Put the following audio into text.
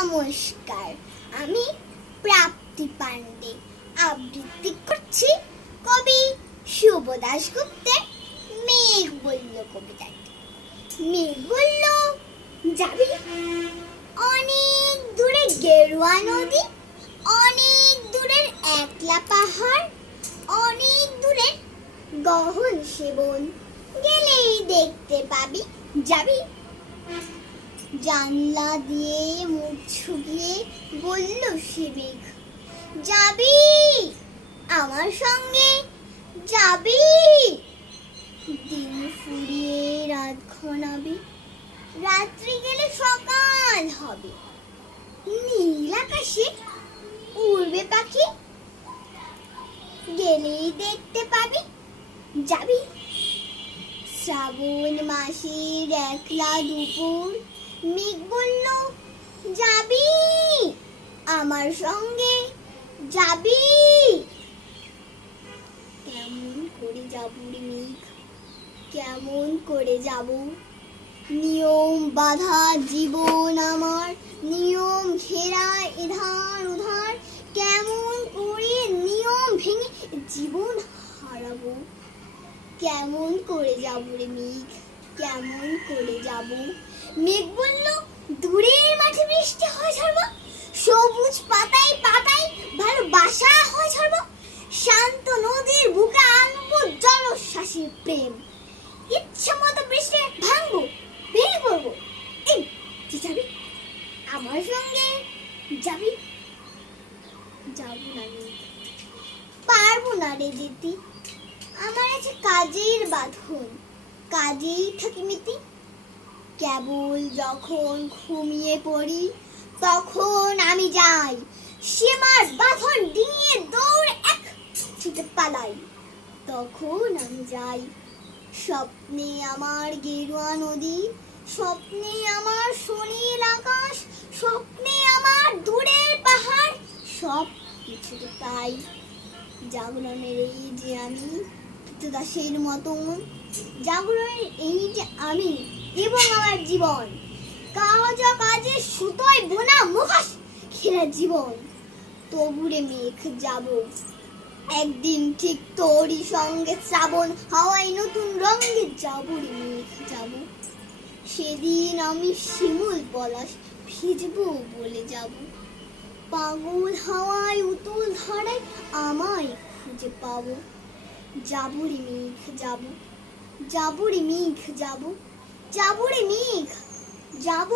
নমস্কার, আমি প্রাপ্তি পান্ডে আবৃত্তি করছি কবি শুভ দাশগুপ্তের মেঘ বলল কবিতাটি। মেঘ বলল, যাবি অনেক দূরে গেরুয়া নদী, অনেক দূরের একলা পাহাড়, অনেক দূরের গহন সেবন, গেলেই দেখতে পাবি। যাবি? জানলা দিয়ে মুখ ছুঁয়ে বলল সে মেঘ, যাবি আমার সঙ্গে? যাবি? দিন ফুরিয়ে রাত ঘনাবে, রাত্রি গেলে সকাল হবে, নীল আকাশে উড়বে পাখি, গেলেই দেখতে পাবি। যাবি? শ্রাবণ মাসের একলা দুপুর, মেঘ বলল, যাবি আমার সঙ্গে? যাবি? কেমন করে যাবো রে মেঘ, কেমন করে যাব? নিয়ম বাঁধা জীবন আমার, নিয়ম ঘেরা এধার ওধার, কেমন করে নিয়ম ভেঙে জীবন হারাবো? কেমন করে যাব রে মেঘ, কেমন করে যাব? মেঘ বলল, দূরের মাঠে বৃষ্টি হয় ঝরবো, সবুজ পাতায় পাতায় ভালোবাসা হয় ঝরবো, শান্ত নদীর বুকে আনবো জলশ্বাসী প্রেম, ইচ্ছা মতো বৃষ্টি ভাঙবো, ভেঙে পড়বো। এই তুই যাবি আমার সঙ্গে? যাবি? যাবো না মেঘ, পারবো না রে যেতে, আমার আছে কাজের বাঁধন, কাজেই থাকি মিতি। কেবল যখন ঘুমিয়ে পড়ি তখন আমি যাই, সীমার বাঁধন ডিঙিয়ে দৌড়ে এক ছুটে পালাই, তখন আমি যাই। স্বপ্নে আমার গেরুয়া নদী, স্বপ্নে আমার সুনীল আকাশ, স্বপ্নে আমার দূরের পাহাড়, সব কিছুতে তাই। জাগরণের এই যে আমি দাসের মতন, জাগরণের এই যে আমি এবং আমার জীবন, কাজে সুতোয় বোনা মুখোশ ঘেরা জীবন, তবুরে মেঘ যাব একদিন ঠিক তোরই সঙ্গে, শ্রাবণ হাওয়ায় নতুন রঙে যাবো রে মেঘ যাব। সেদিন আমি শিমুল পলাশ ভিজবো বলে যাব, পাগল হাওয়ায় উতুল ধারায় আমায় খুঁজে পাবো। যাবো রে মেঘ যাব, যাবো রে মেঘ যাব, যাবো রে মেঘ যাব।